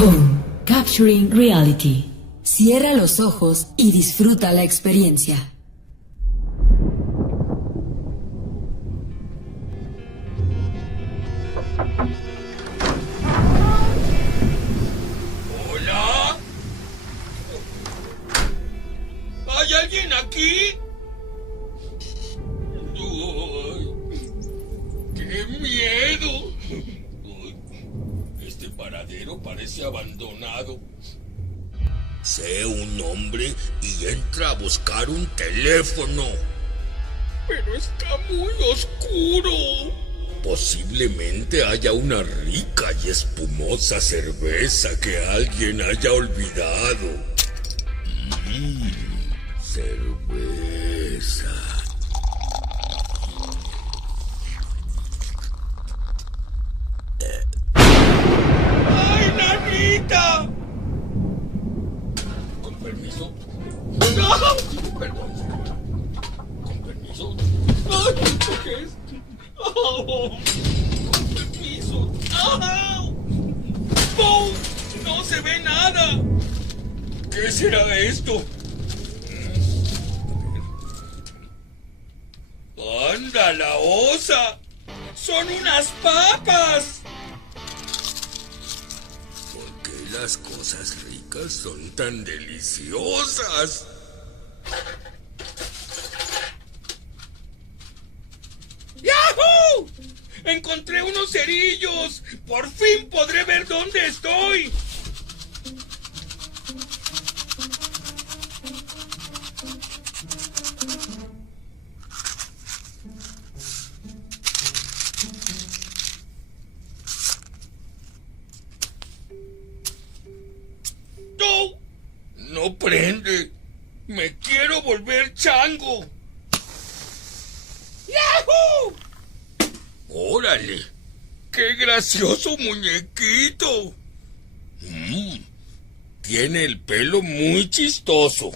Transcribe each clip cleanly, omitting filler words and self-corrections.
Home, capturing reality. Cierra los ojos y disfruta la experiencia. ¿Hola? ¿Hay alguien aquí? ¡Uy! ¡Qué miedo! Uy, este paradero parece abandonado. Sé un hombre y entra a buscar un teléfono. Pero está muy oscuro. Posiblemente haya una rica y espumosa cerveza que alguien haya olvidado. Cerveza. ¡Ay, nanita! Con permiso. ¡No! Perdón, señora. Con permiso. ¡Ay, ¿qué es? ¡Oh! Con permiso. ¡Ah! ¡Oh! ¡No se ve nada! ¿Qué será esto? ¡Anda, la osa! ¡Son unas papas! ¿Por qué las cosas ricas son tan deliciosas? ¡Yahoo! ¡Encontré unos cerillos! ¡Por fin podré ver dónde estoy! ¡No! ¡No prende! ¡Me quiero volver chango! ¡Yahoo! ¡Órale! ¡Qué gracioso muñequito! Tiene el pelo muy chistoso.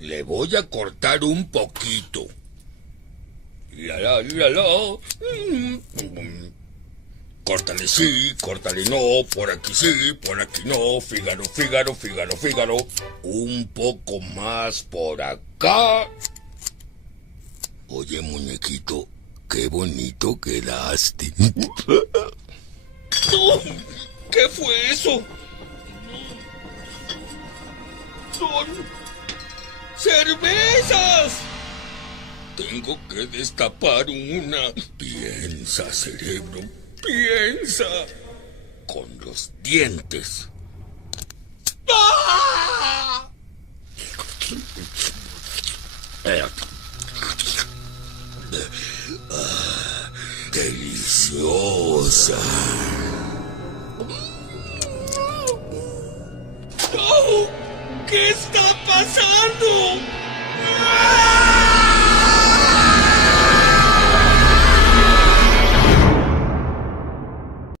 Le voy a cortar un poquito. Córtale sí, córtale no, por aquí sí, por aquí no, Fígaro, Fígaro, Fígaro, Fígaro. Un poco más por acá. Oye, muñequito, qué bonito quedaste. ¿Qué fue eso? ¡Son cervezas! Tengo que destapar una. Piensa, cerebro, piensa. Con los dientes. ¡Ah! Deliciosa. ¡Oh! ¿Qué está pasando?